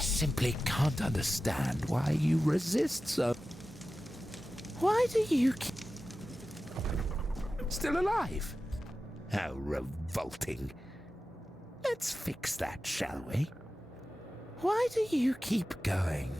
simply can't understand why you resist so. Why do you keep still alive? How revolting. Let's fix that, shall we? Why do you keep going?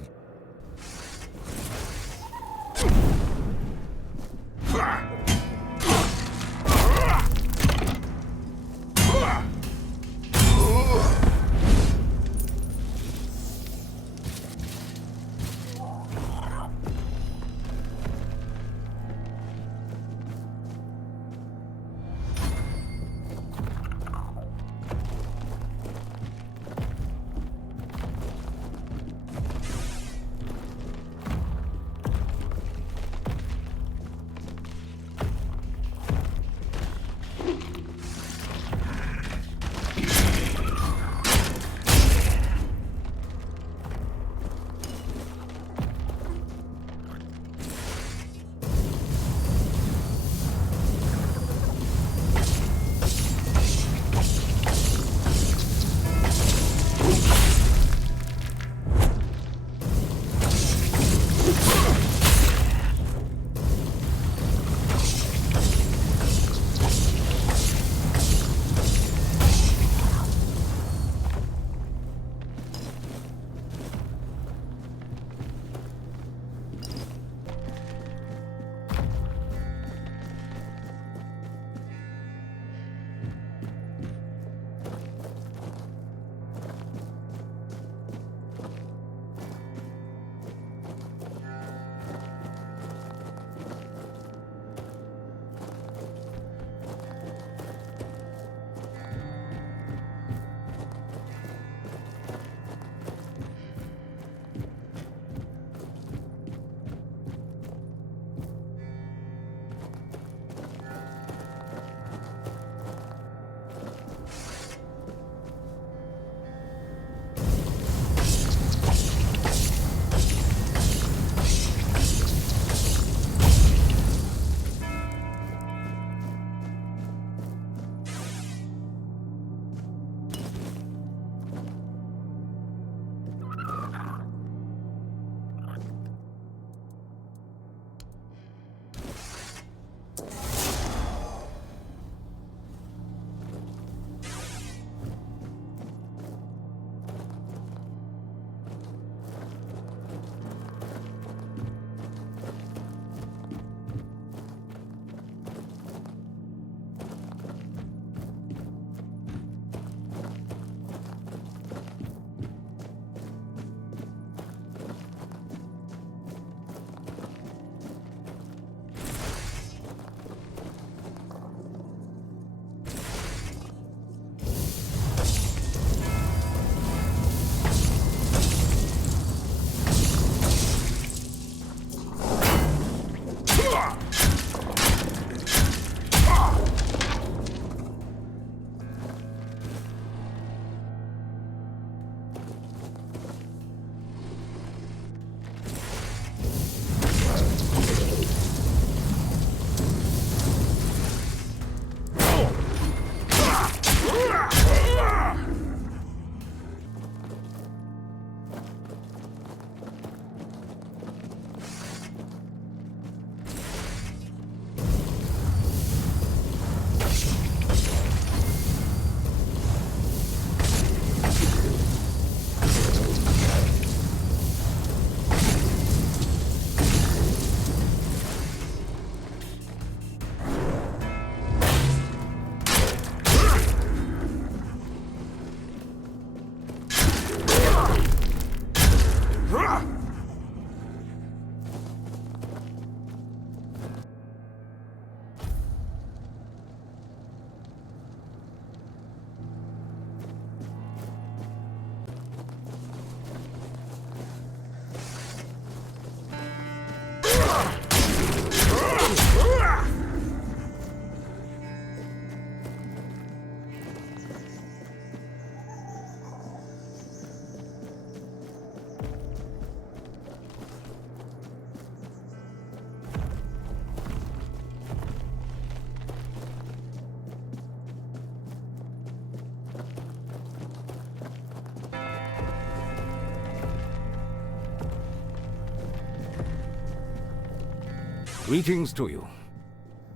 Greetings to you,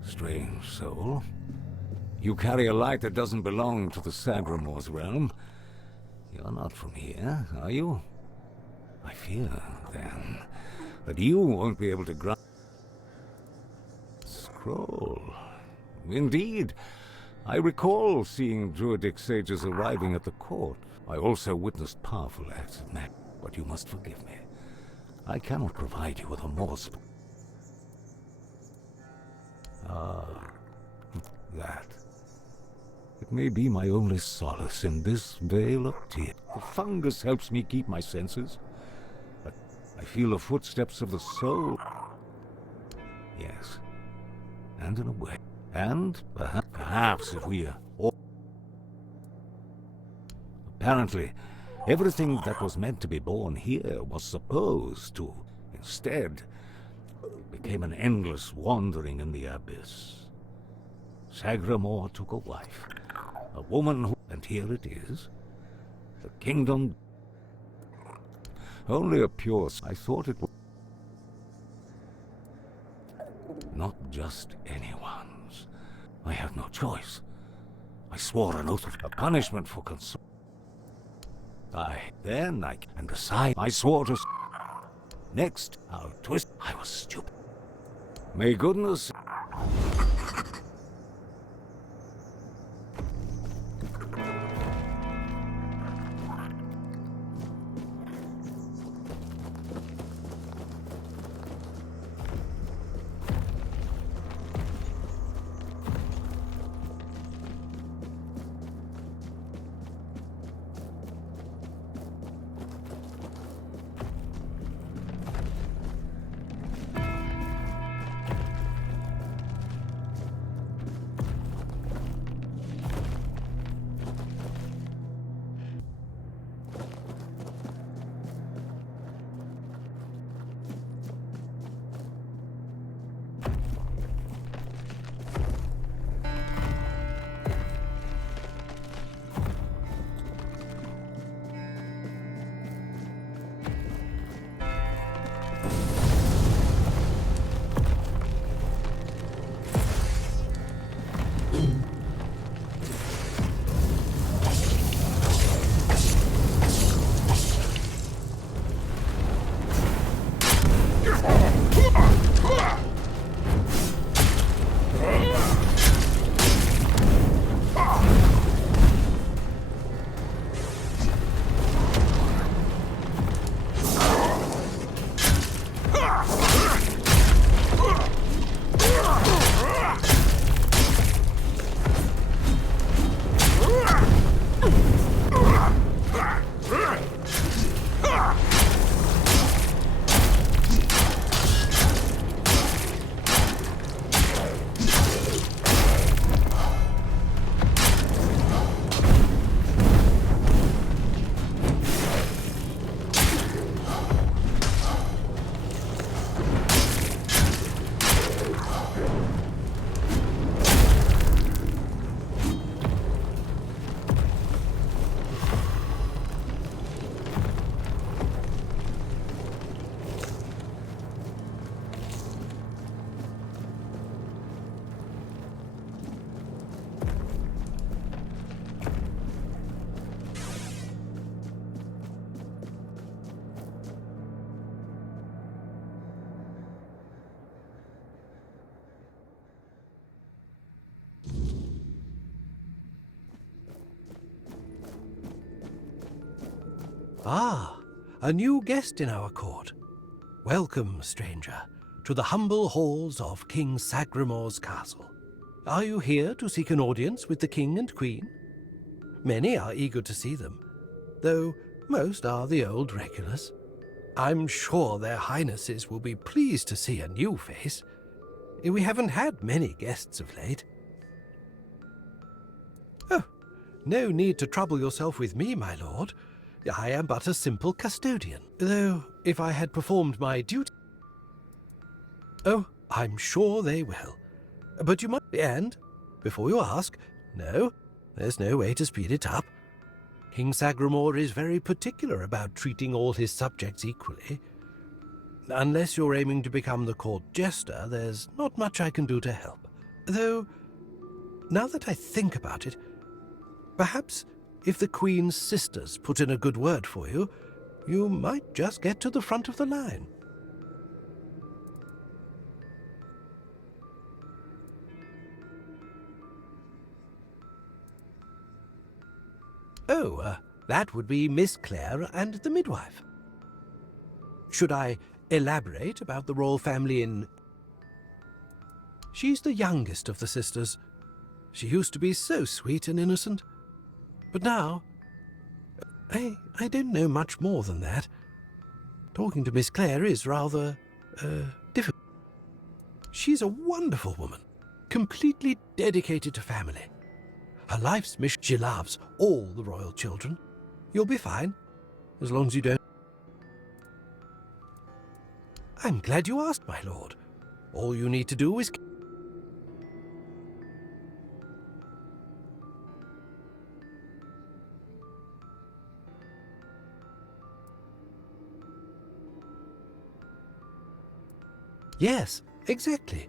strange soul. You carry a light that doesn't belong to the Sagremore's realm. You're not from here, are you? I fear, then, that you won't be able to grant... Scroll. Indeed. I recall seeing druidic sages arriving at the court. I also witnessed powerful acts of magic, but you must forgive me. I cannot provide you with a more that. It may be my only solace in this vale of tears. The fungus helps me keep my senses, but I feel the footsteps of the soul. Yes, and in a way. And perhaps if we apparently, everything that was meant to be born here was supposed to, instead, became an endless wandering in the abyss. Sagremore took a wife, a woman who, and here it is, the kingdom, only a pure, I thought it was not just anyone's. I had no choice. I swore an oath of a punishment for and besides, I swore to... Next, I'll twist... I was stupid. May goodness... Ah, a new guest in our court. Welcome, stranger, to the humble halls of King Sagremore's castle. Are you here to seek an audience with the king and queen? Many are eager to see them, though most are the old regulars. I'm sure their highnesses will be pleased to see a new face. We haven't had many guests of late. Oh, no need to trouble yourself with me, my lord. I am but a simple custodian, though if I had performed my duty... Oh, I'm sure they will. But you might... And, before you ask, no, there's no way to speed it up. King Sagremore is very particular about treating all his subjects equally. Unless you're aiming to become the court jester, there's not much I can do to help. Though, now that I think about it, perhaps if the Queen's sisters put in a good word for you, you might just get to the front of the line. Oh, that would be Miss Clare and the midwife. Should I elaborate about the royal family in... She's the youngest of the sisters. She used to be so sweet and innocent. But now, I don't know much more than that. Talking to Miss Clare is rather, difficult. She's a wonderful woman, completely dedicated to family. Her life's mission, she loves all the royal children. You'll be fine, as long as you don't... I'm glad you asked, my lord. All you need to do is... Yes, exactly.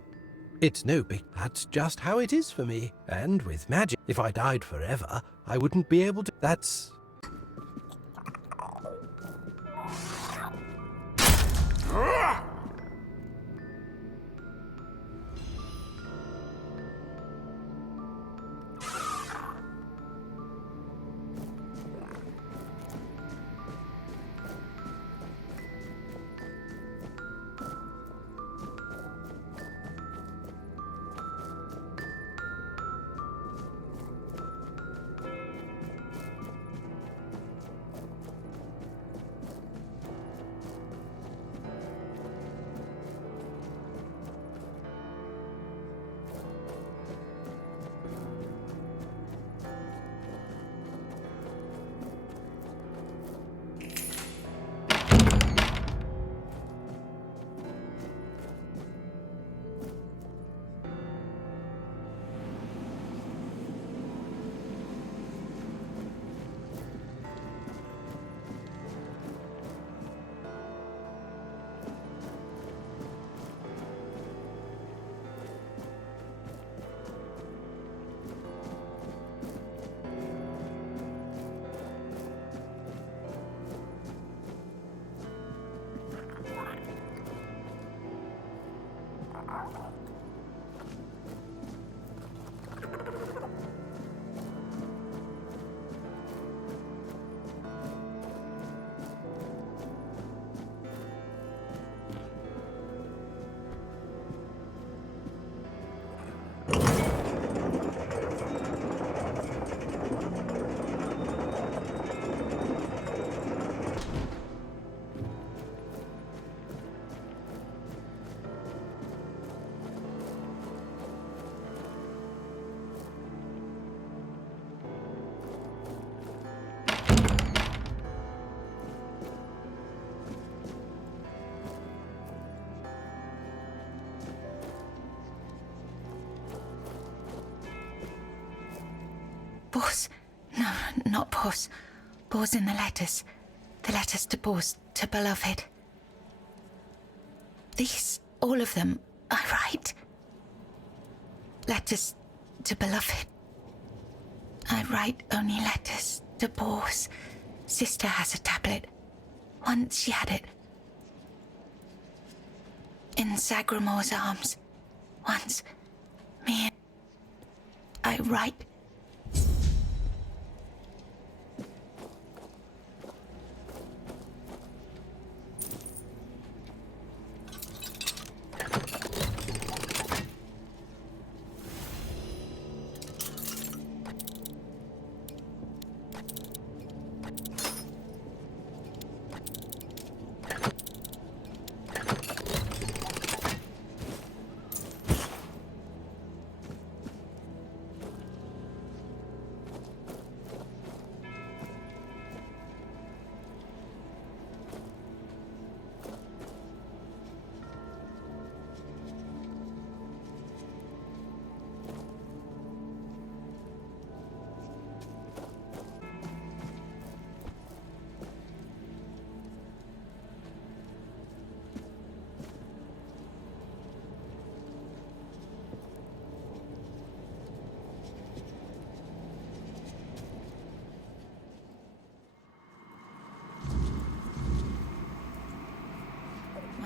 It's no big... That's just how it is for me. And with magic, if I died forever, I wouldn't be able to... That's... Pause. No, not pause. Pause in the letters. The letters to pause, to beloved. These, all of them, I write. Letters to beloved. I write only letters to pause. Sister has a tablet. Once she had it. In Sagremore's arms. Once. Me and... I write...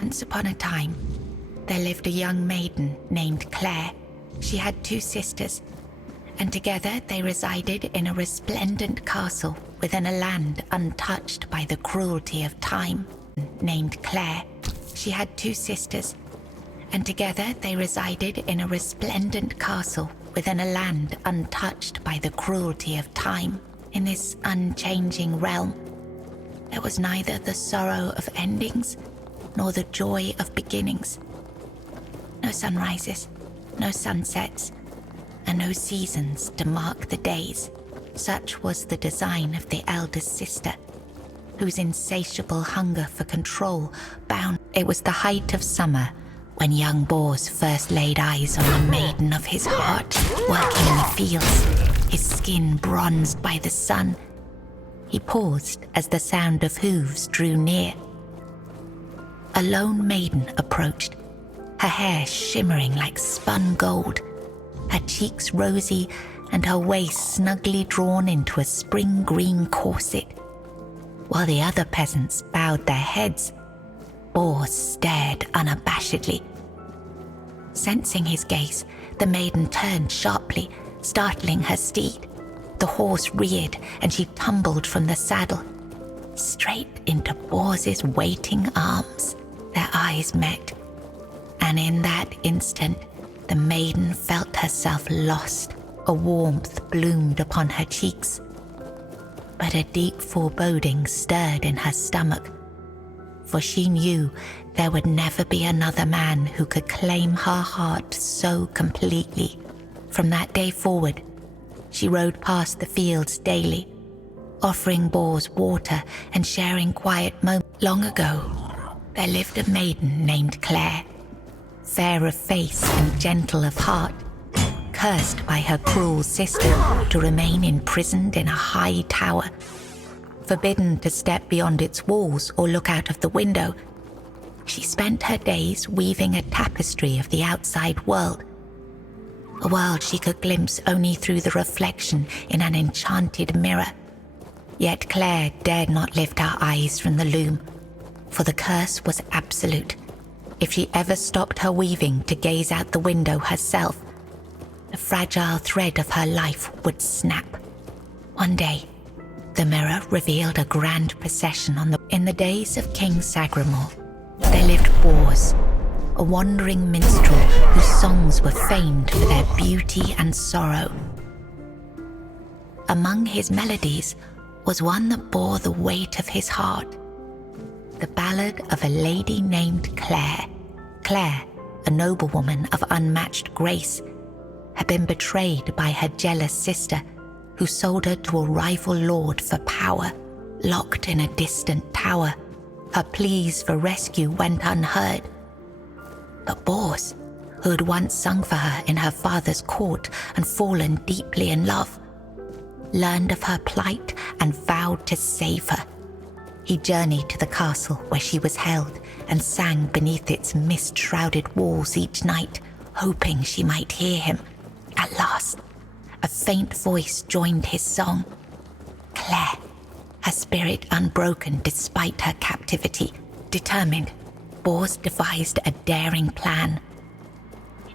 Once upon a time, there lived a young maiden named Claire. She had 2 sisters, and together they resided in a resplendent castle within a land untouched by the cruelty of time. Named Claire, she had 2 sisters, and together they resided in a resplendent castle within a land untouched by the cruelty of time. In this unchanging realm, there was neither the sorrow of endings nor the joy of beginnings. No sunrises, no sunsets, and no seasons to mark the days. Such was the design of the eldest sister, whose insatiable hunger for control bound. It was the height of summer when young Bors first laid eyes on the maiden of his heart, working in the fields, his skin bronzed by the sun. He paused as the sound of hooves drew near. A lone maiden approached, her hair shimmering like spun gold, her cheeks rosy and her waist snugly drawn into a spring green corset. While the other peasants bowed their heads, Bors stared unabashedly. Sensing his gaze, the maiden turned sharply, startling her steed. The horse reared and she tumbled from the saddle, straight into Bors's waiting arms. Their eyes met, and in that instant, the maiden felt herself lost. A warmth bloomed upon her cheeks, but a deep foreboding stirred in her stomach, for she knew there would never be another man who could claim her heart so completely. From that day forward, she rode past the fields daily, offering Bors water and sharing quiet moments. Long ago, there lived a maiden named Claire, fair of face and gentle of heart, cursed by her cruel sister to remain imprisoned in a high tower, forbidden to step beyond its walls or look out of the window. She spent her days weaving a tapestry of the outside world, a world she could glimpse only through the reflection in an enchanted mirror. Yet Claire dared not lift her eyes from the loom, for the curse was absolute. If she ever stopped her weaving to gaze out the window herself, the fragile thread of her life would snap. One day, the mirror revealed a grand procession In the days of King Sagremore, there lived Bors, a wandering minstrel whose songs were famed for their beauty and sorrow. Among his melodies was one that bore the weight of his heart, the ballad of a lady named Claire. Claire, a noblewoman of unmatched grace, had been betrayed by her jealous sister, who sold her to a rival lord for power. Locked in a distant tower, her pleas for rescue went unheard. But Bors, who had once sung for her in her father's court and fallen deeply in love, learned of her plight and vowed to save her. He journeyed to the castle where she was held and sang beneath its mist-shrouded walls each night, hoping she might hear him. At last, a faint voice joined his song. Claire, her spirit unbroken despite her captivity, determined, Bors devised a daring plan.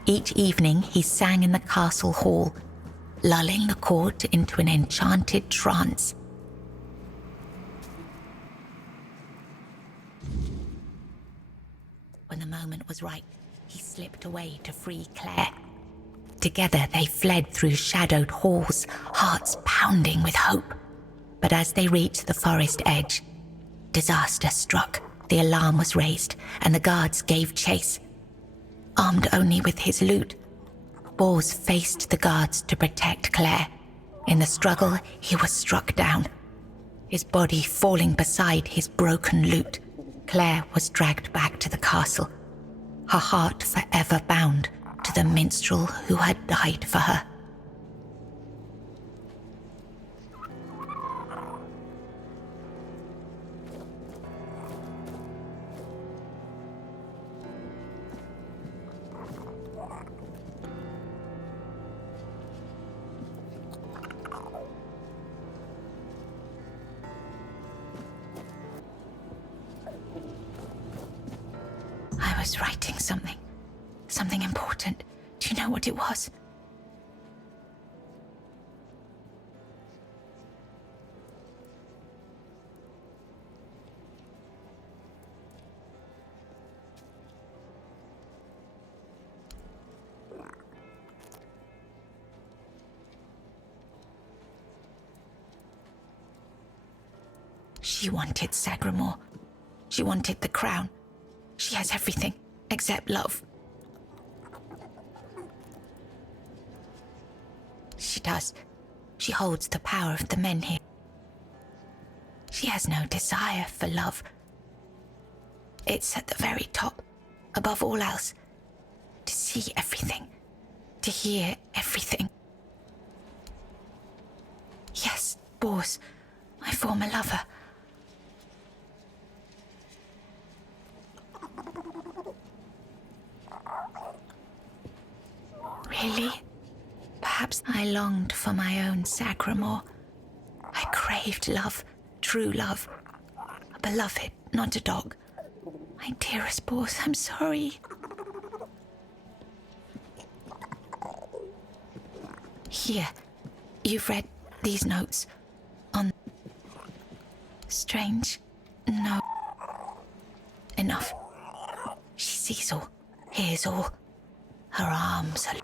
Each evening he sang in the castle hall, lulling the court into an enchanted trance. When the moment was right, he slipped away to free Claire. Together they fled through shadowed halls, hearts pounding with hope. But as they reached the forest edge, disaster struck. The alarm was raised, and the guards gave chase. Armed only with his lute, Bors faced the guards to protect Claire. In the struggle, he was struck down, his body falling beside his broken lute. Claire was dragged back to the castle, her heart forever bound to the minstrel who had died for her. was writing something. Something important. Do you know what it was? She wanted Sagremore. She wanted the crown. She has everything except love. She does. She holds the power of the men here. She has no desire for love. It's at the very top, above all else. To see everything. To hear everything. Yes, Bors, my former lover. Really? Perhaps I longed for my own Sagremore. I craved love, true love. A beloved, not a dog. My dearest Bors, I'm sorry. Here, you've read these notes on... Strange. No. Enough. She sees all, hears all. Her arms are...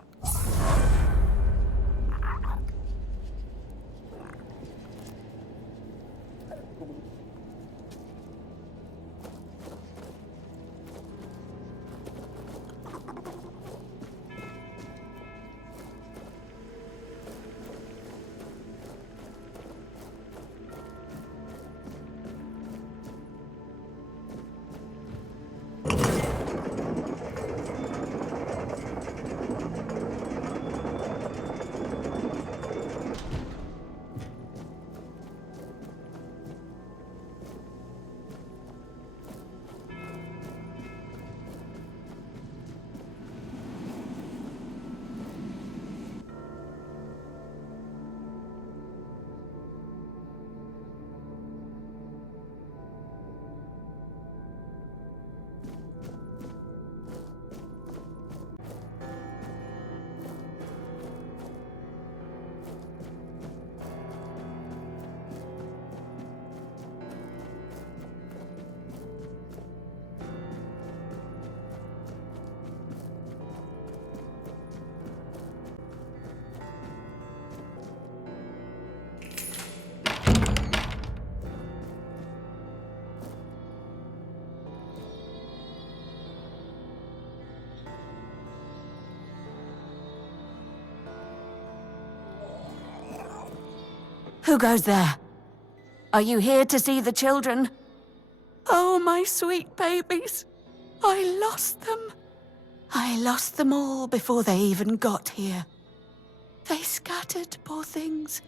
Who goes there? Are you here to see the children? Oh, my sweet babies. I lost them. I lost them all before they even got here. They scattered, poor things,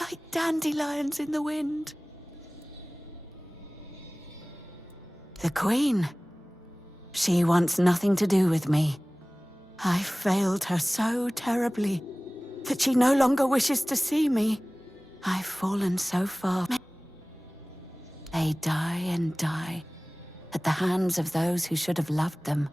like dandelions in the wind. The Queen. She wants nothing to do with me. I failed her so terribly that she no longer wishes to see me. I've fallen so far. They die and die at the hands of those who should have loved them.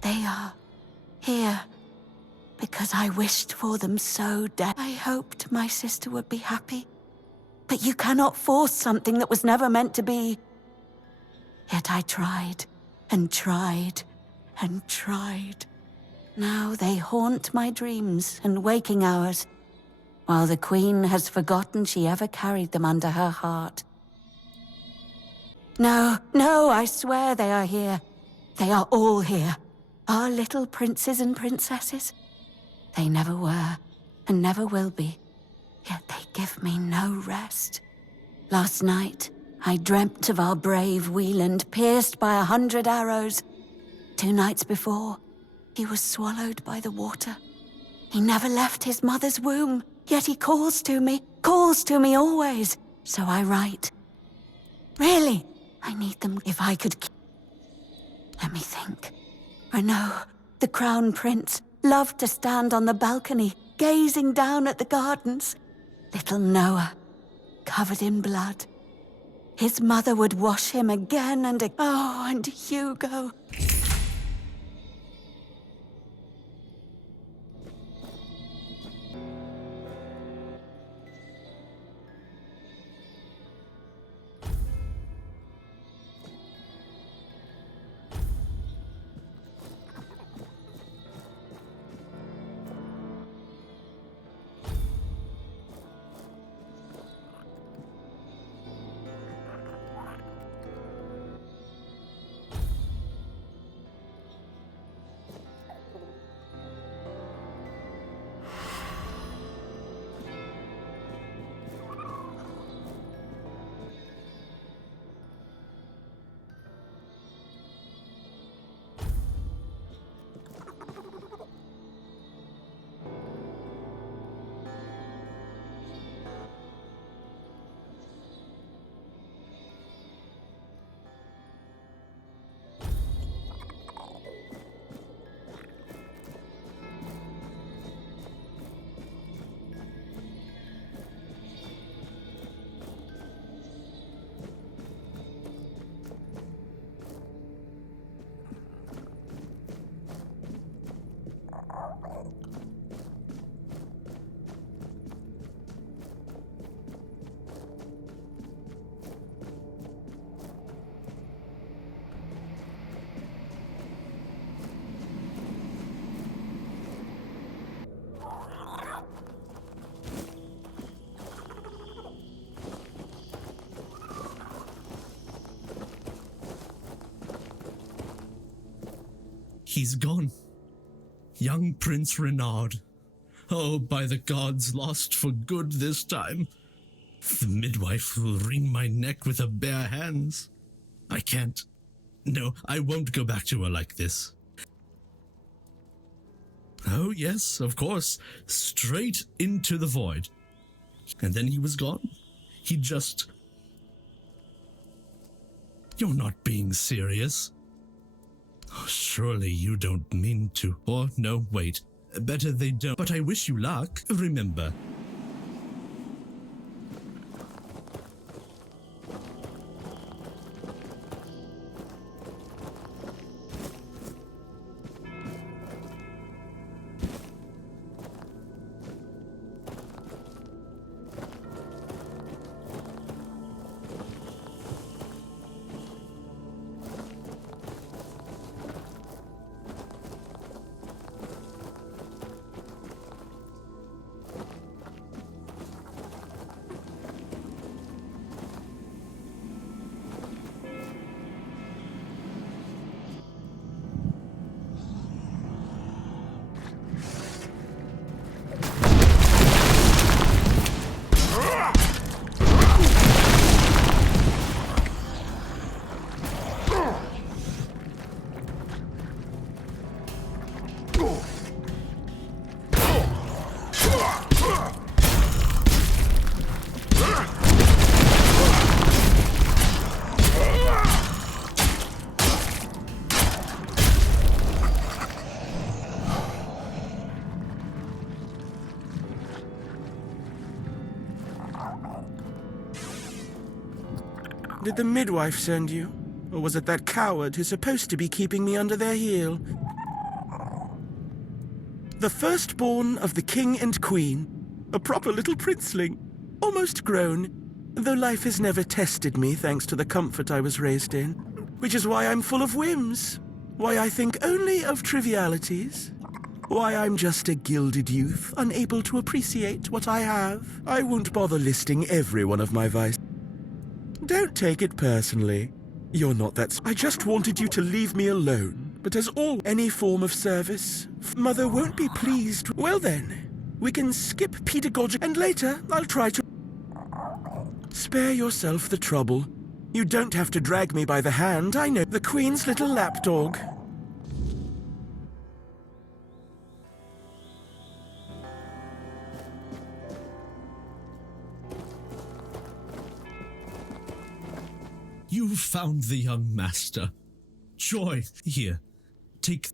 They are here because I wished for them so dead. I hoped my sister would be happy. But you cannot force something that was never meant to be. Yet I tried and tried and tried. Now they haunt my dreams and waking hours, while the Queen has forgotten she ever carried them under her heart. No, no, I swear they are here. They are all here. Our little princes and princesses. They never were, and never will be. Yet they give me no rest. Last night, I dreamt of our brave Wieland pierced by 100 arrows. 2 nights before, he was swallowed by the water. He never left his mother's womb, yet he calls to me always. So I write. Really, I need them if I could... Let me think. Renaud, the Crown Prince, loved to stand on the balcony, gazing down at the gardens. Little Noah, covered in blood. His mother would wash him again and again. Oh, and Hugo. He's gone. Young Prince Renard. Oh, by the gods, lost for good this time. The midwife will wring my neck with her bare hands. I can't. No, I won't go back to her like this. Oh, yes, of course. Straight into the void. And then he was gone. He just... You're not being serious. Oh, surely you don't mean to. Or, no, wait. Better they don't. But I wish you luck. Remember. Did the midwife send you? Or was it that coward who's supposed to be keeping me under their heel? The firstborn of the king and queen, a proper little princeling, almost grown, though life has never tested me thanks to the comfort I was raised in, which is why I'm full of whims, why I think only of trivialities, why I'm just a gilded youth, unable to appreciate what I have. I won't bother listing every one of my vices. Don't take it personally. You're not that... I just wanted you to leave me alone. But as all any form of service, Mother won't be pleased. Well then, we can skip pedagogic and later I'll try to... Spare yourself the trouble. You don't have to drag me by the hand. I know the Queen's little lapdog. You've found the young master. Joy, here, take...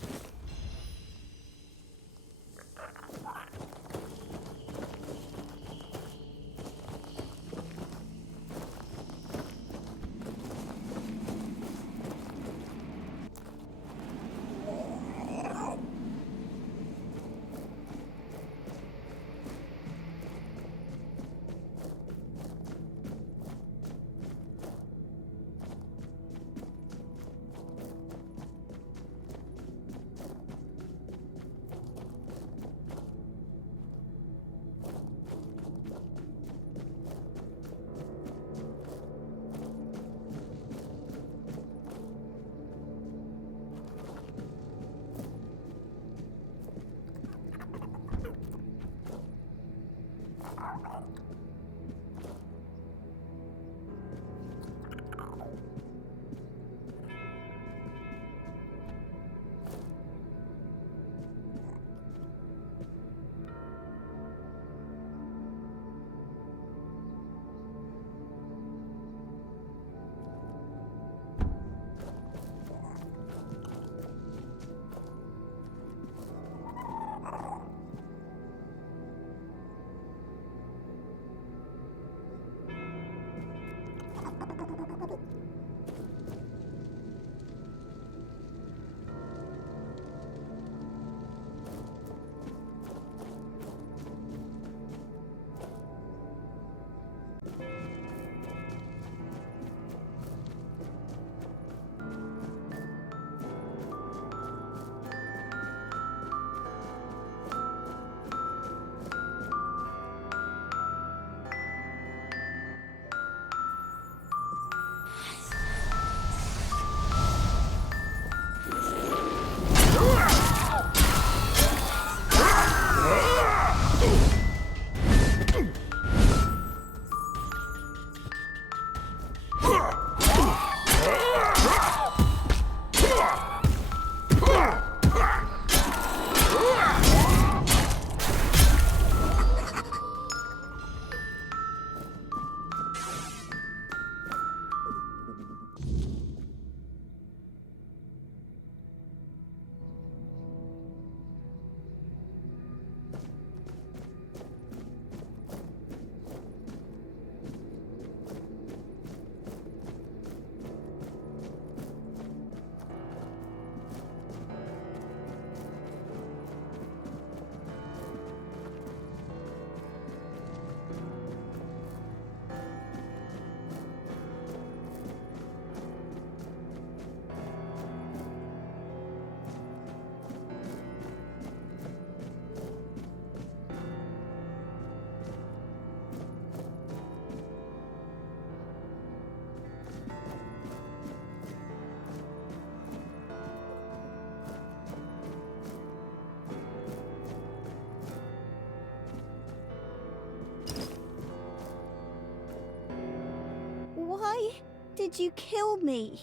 did you kill me?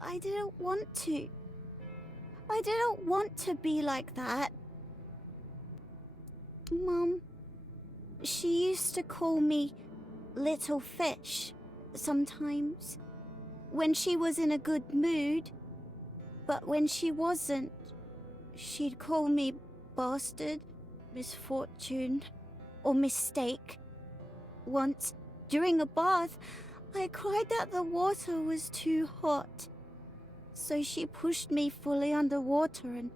I didn't want to. I didn't want to be like that. Mum, she used to call me Little Fish sometimes, when she was in a good mood. But when she wasn't, she'd call me Bastard, Misfortune, or Mistake. Once, during a bath, I cried that the water was too hot. So she pushed me fully underwater and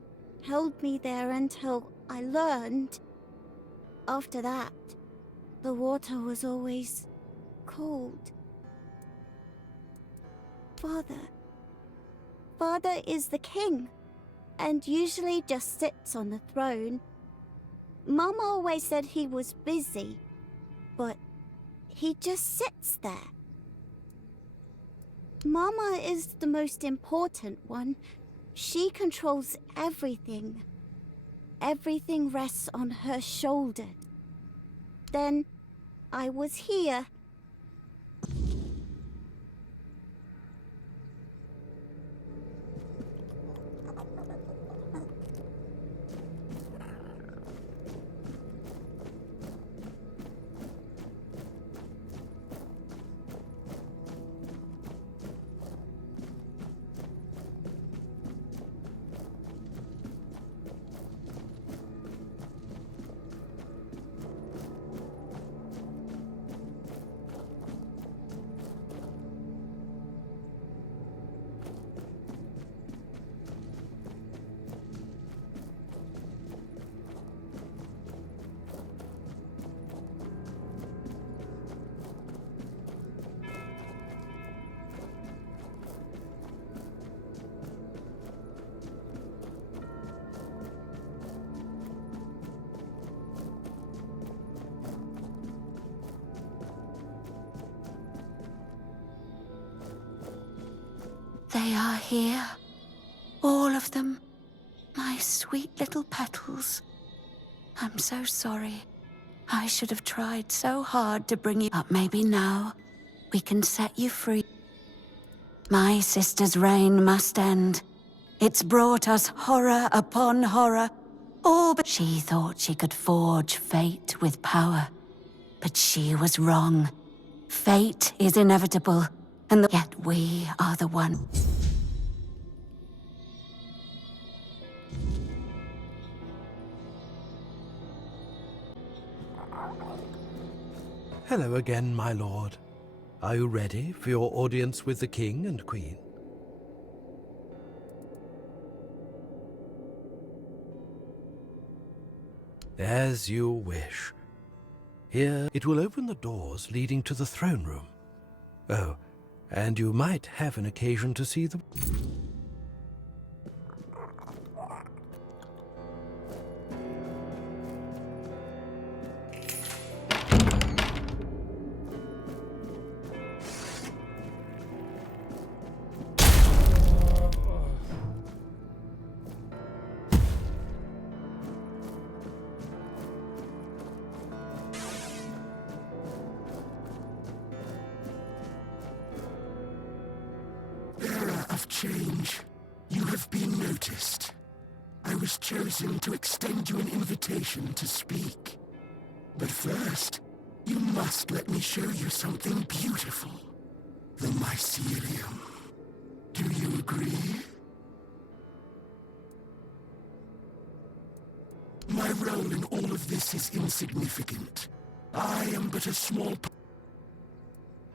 held me there until I learned. After that, the water was always cold. Father is the king, and usually just sits on the throne. Mum always said he was busy, but he just sits there. Mama is the most important one. She controls everything. Everything rests on her shoulder. Then I was here. They are here. All of them. My sweet little petals. I'm so sorry. I should have tried so hard to bring you up. Maybe now we can set you free. My sister's reign must end. It's brought us horror upon horror. All but she thought she could forge fate with power. But she was wrong. Fate is inevitable. And yet we are the one. Hello again, my lord. Are you ready for your audience with the king and queen? As you wish. Here, it will open the doors leading to the throne room. Oh, and you might have an occasion to see the... Change. You have been noticed. I was chosen to extend you an invitation to speak. But first, you must let me show you something beautiful. The mycelium. Do you agree? My role in all of this is insignificant. I am but a small part.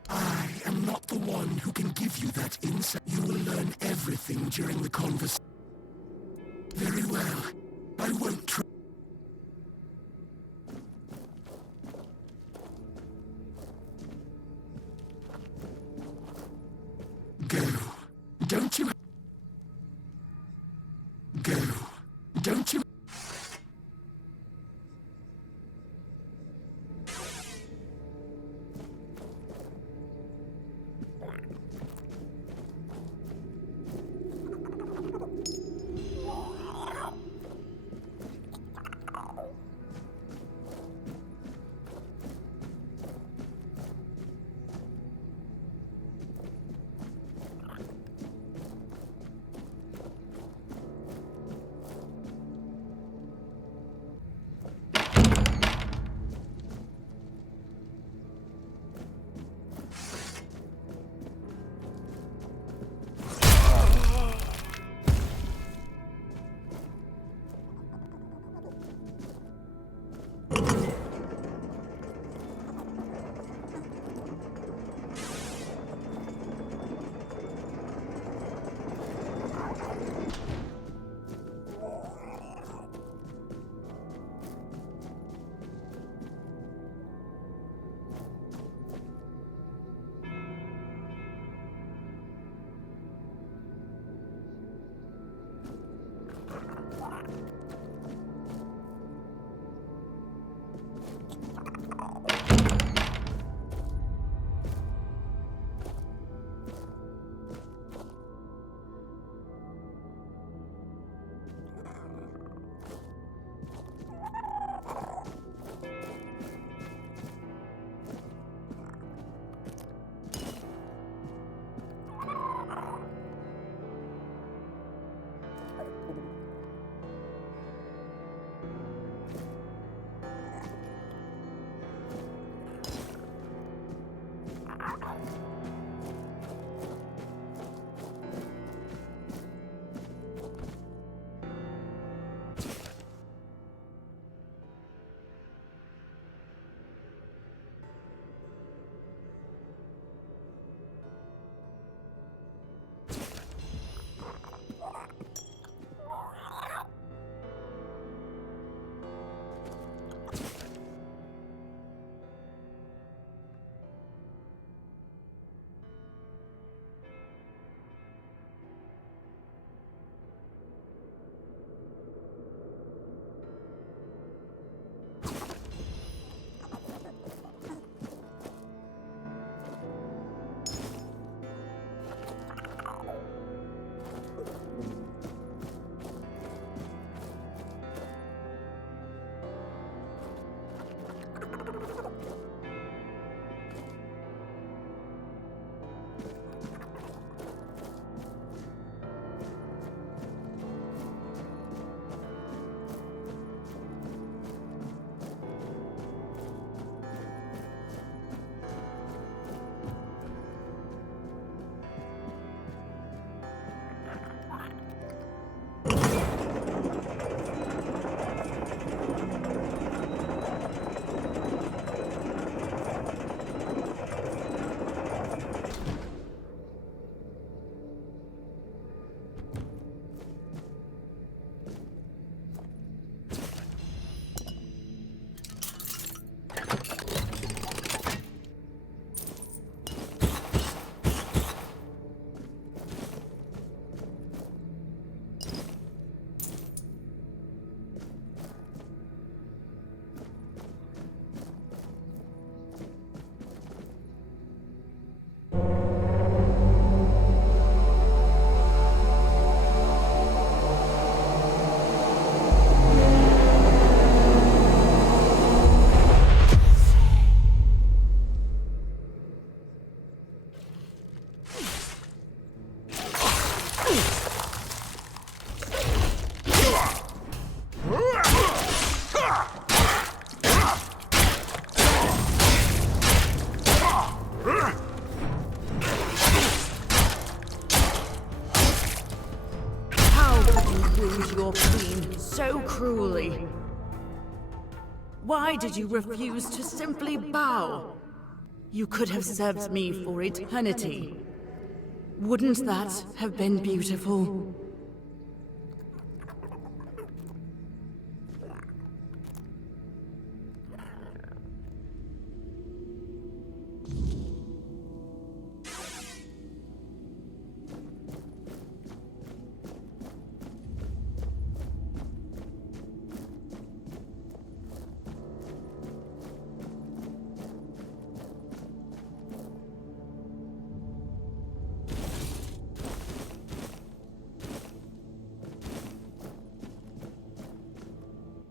I am not the one who can give you that insight. You will learn everything during the conversation. Very well. I won't try. Go. Don't you... Go. Don't you... humiliated your queen so cruelly? Why did you refuse to simply bow? You could have served me for eternity. Wouldn't that have been beautiful?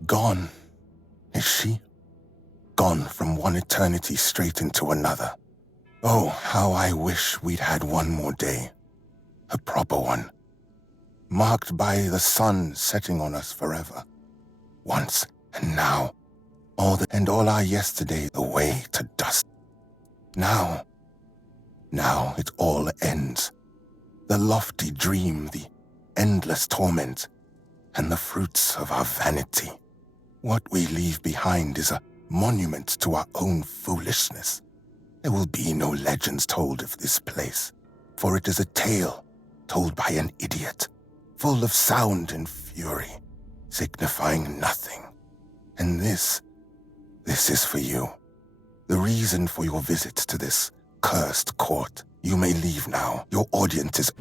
Gone, is she? Gone from one eternity straight into another. Oh, how I wish we'd had one more day. A proper one. Marked by the sun setting on us forever. Once and now. All our yesterday away to dust. Now it all ends. The lofty dream, the endless torment, and the fruits of our vanity. What we leave behind is a monument to our own foolishness. There will be no legends told of this place, for it is a tale told by an idiot, full of sound and fury, signifying nothing. And this is for you, the reason for your visit to this cursed court. You may leave now. Your audience is...